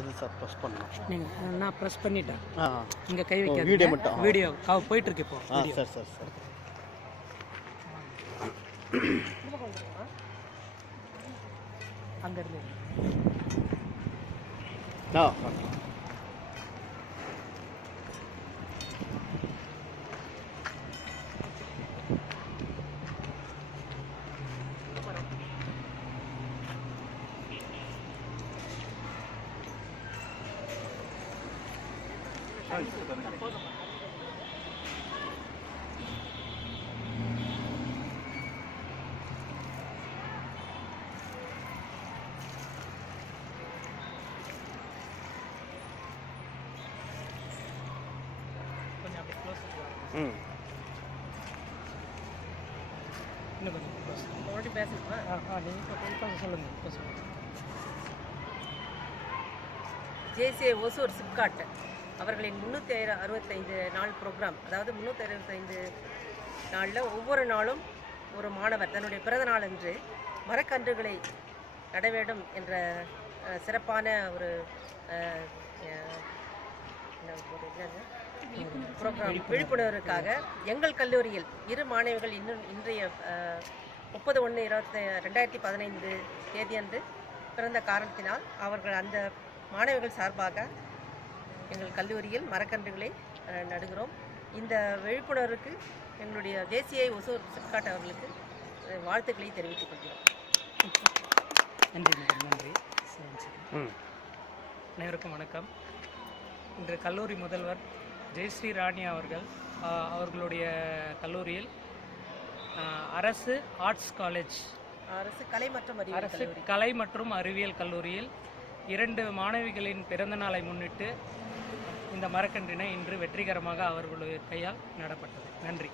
எது sir press பண்ணணும்? நீங்கள் நான் ப்ரெஸ் பண்ணிட்டேன். இங்கே கை வீடியோ வைக்க மட்டும். வீடியோ போயிட்டுருக்கு இப்போ. சார் சார் சார் அங்கேருந்து இன்னும் கொஞ்சம் பேசணுமா? நீங்கள் சொல்லுங்கள். ஜேசிஐ ஒசூர் சிப்காட் அவர்களின் 365 நாள் ப்ரோக்ராம், அதாவது 365 நாளில் ஒவ்வொரு நாளும் ஒரு மாணவர் தன்னுடைய பிறந்த நாள் அன்று மரக்கன்றுகளை நட வேண்டும் என்ற சிறப்பான ஒரு ப்ரோக்ராம் விழிப்புணர்வுக்காக எங்கள் கல்லூரியில் 2 மாணவிகள் இன்றைய 30/1/2015 தேதியன்று பிறந்த காரணத்தினால் அவர்கள் அந்த மாணவிகள் சார்பாக எங்கள் கல்லூரியில் மரக்கன்றுகளை நடுகிறோம். இந்த விழிப்புணர்வுக்கு எங்களுடைய ஜேசிஐ ஒசூர் சிப்காட் அவர்களுக்கு வாழ்த்துக்களை தெரிவித்துக் கொள்கிறோம். நன்றி மேடம், நன்றி. அனைவருக்கும் வணக்கம். இன்று கல்லூரி முதல்வர் ஜெயஸ்ரீ ராணி அவர்களுடைய கல்லூரியில் அரசு ஆர்ட்ஸ் காலேஜ், அரசு கலை மற்றும் அறிவியல் கல்லூரியில் 2 மாணவிகளின் பிறந்த நாளை முன்னிட்டு இந்த மரக்கன்றினை இன்று வெற்றிகரமாக அவர்களுடைய கையால் நடப்பட்டது. நன்றி.